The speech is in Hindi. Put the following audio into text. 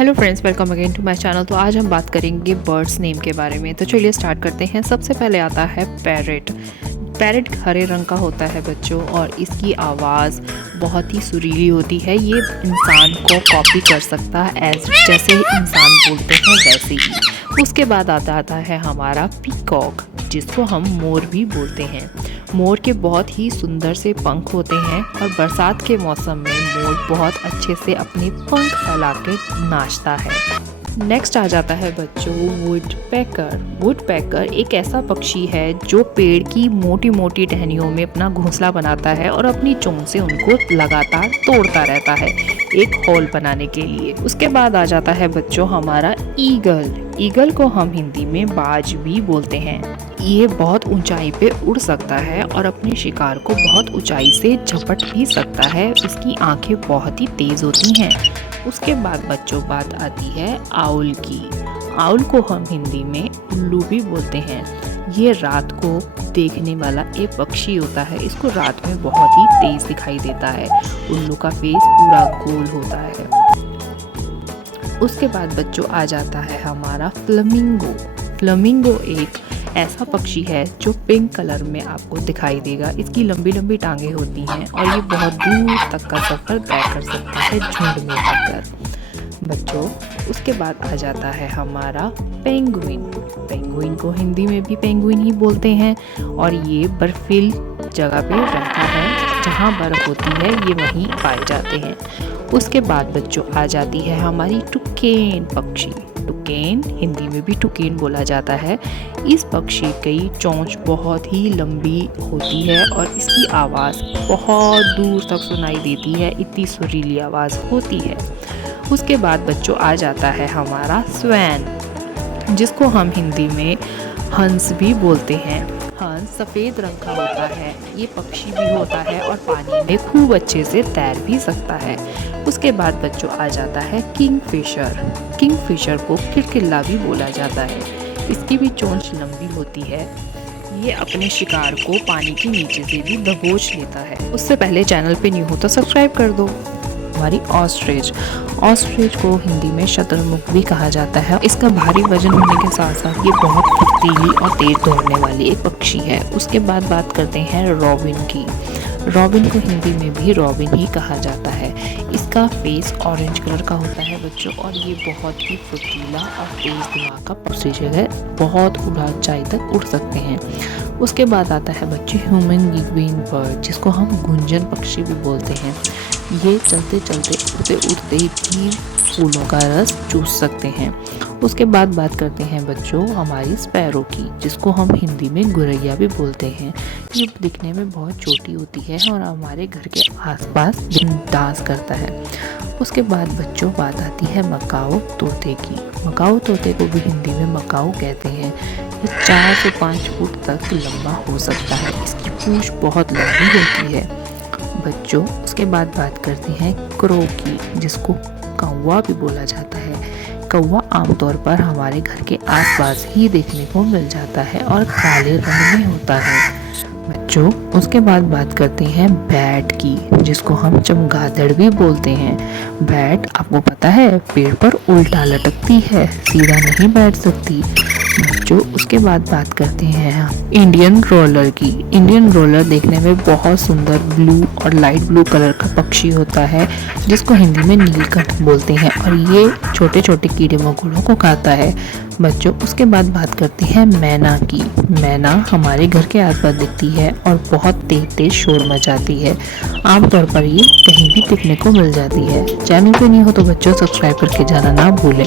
Hello friends, welcome again to my channel. तो आज हम बात करेंगे बर्ड्स नेम के बारे में। तो चलिए स्टार्ट करते हैं। सबसे पहले आता है पैरेट। पैरेट हरे रंग का होता है बच्चों, और इसकी आवाज़ बहुत ही सुरीली होती है। ये इंसान को कॉपी कर सकता है, जैसे इंसान बोलते हैं वैसे ही। उसके बाद आता है हमारा पीकॉक, जिसको हम मोर भी बोलते हैं। मोर के बहुत ही सुंदर से पंख होते हैं, और बरसात के मौसम में मोर बहुत अच्छे से अपने पंख फैला के नाचता है। नेक्स्ट आ जाता है बच्चों वुडपेकर। वुडपेकर एक ऐसा पक्षी है जो पेड़ की मोटी मोटी टहनियों में अपना घोंसला बनाता है और अपनी चोंच से उनको लगातार तोड़ता रहता है एक होल बनाने के लिए। उसके बाद आ जाता है बच्चों हमारा ईगल। ईगल को हम हिंदी में बाज भी बोलते हैं। ये बहुत ऊंचाई पे उड़ सकता है और अपने शिकार को बहुत ऊंचाई से झपट भी सकता है। इसकी आंखें बहुत ही तेज होती हैं। उसके बाद बच्चों बात आती है आउल की। आउल को हम हिंदी में उल्लू भी बोलते हैं। ये रात को देखने वाला एक पक्षी होता है। इसको रात में बहुत ही तेज दिखाई देता है। उल्लू का फेस पूरा गोल होता है। उसके बाद बच्चों आ जाता है हमारा फ्लेमिंगो। फ्लेमिंगो एक ऐसा पक्षी है जो पिंक कलर में आपको दिखाई देगा। इसकी लंबी लंबी टांगे होती हैं और ये बहुत दूर तक का सफ़र तय कर सकता है झुंड में रहकर बच्चों। उसके बाद आ जाता है हमारा पेंगुइन। पेंगुइन को हिंदी में भी पेंगुइन ही बोलते हैं, और ये बर्फीली जगह पे रहता है। जहाँ बर्फ होती है ये वहीं पाए जाते हैं। उसके बाद बच्चों आ जाती है हमारी टुकेन पक्षी। टुकेन हिंदी में भी टुकेन बोला जाता है। इस पक्षी की चोंच बहुत ही लंबी होती है और इसकी आवाज़ बहुत दूर तक सुनाई देती है। इतनी सुरीली आवाज़ होती है। उसके बाद बच्चों आ जाता है हमारा स्वैन, जिसको हम हिंदी में हंस भी बोलते हैं। हंस सफ़ेद रंग का होता है। ये पक्षी भी होता है और पानी में खूब अच्छे से तैर भी सकता है। उसके बाद बच्चों आ जाता है किंगफिशर। किंगफिशर को किलकिल्ला भी बोला जाता है। इसकी भी चोंच लंबी होती है। ये अपने शिकार को पानी के नीचे से भी दबोच लेता है। उससे पहले चैनल पे न्यू हो तो सब्सक्राइब कर दो। हमारी ऑस्ट्रिच। ऑस्ट्रिच को हिंदी में शतुरमुर्ग भी कहा जाता है। इसका भारी वजन होने के साथ साथ ये बहुत फुर्तीली और तेज दौड़ने वाली एक पक्षी है। उसके बाद बात करते हैं रॉबिन की। रॉबिन को हिंदी में भी रॉबिन ही कहा जाता है। इसका फेस ऑरेंज कलर का होता है बच्चों, और ये बहुत ही फुर्तीला और तेज दिमाग का पक्षी है। बहुत ऊंचाई तक उड़ सकते हैं। उसके बाद आता है बच्चे ह्यूमन गिगविंग बर्ड, जिसको हम गुंजन पक्षी भी बोलते हैं। ये चलते चलते उड़ते उड़ते भी फूलों का रस चूस सकते हैं। उसके बाद बात करते हैं बच्चों हमारी स्पैरो की, जिसको हम हिंदी में गुरैया भी बोलते हैं। ये दिखने में बहुत छोटी होती है और हमारे घर के आसपास डांस करता है। उसके बाद बच्चों बात आती है मकाओ तोते की। मकाओ तोते को भी हिंदी में मकाओ कहते हैं। ये 4 से 5 फुट तक लंबा हो सकता है। इसकी पूंछ बहुत लंबी होती है बच्चों। उसके बाद बात करते हैं क्रो की, जिसको कौवा भी बोला जाता है। कौवा आमतौर पर हमारे घर के आसपास ही देखने को मिल जाता है और काले रंग में होता है बच्चों। उसके बाद बात करते हैं बैट की, जिसको हम चमगादड़ भी बोलते हैं। बैट आपको पता है पेड़ पर उल्टा लटकती है, सीधा नहीं बैठ सकती बच्चों। उसके बाद बात करते हैं इंडियन रोलर की। इंडियन रोलर देखने में बहुत सुंदर ब्लू और लाइट ब्लू कलर का पक्षी होता है, जिसको हिंदी में नीलकंठ बोलते हैं, और ये छोटे छोटे कीड़े मकोड़ों को खाता है बच्चों। उसके बाद बात करते हैं मैना की। मैना हमारे घर के आसपास दिखती है और बहुत तेज तेज शोर मचाती है। आमतौर पर ये कहीं भी दिखने को मिल जाती है। चैनल पे नहीं हो तो बच्चों सब्सक्राइब करके जाना ना भूलें।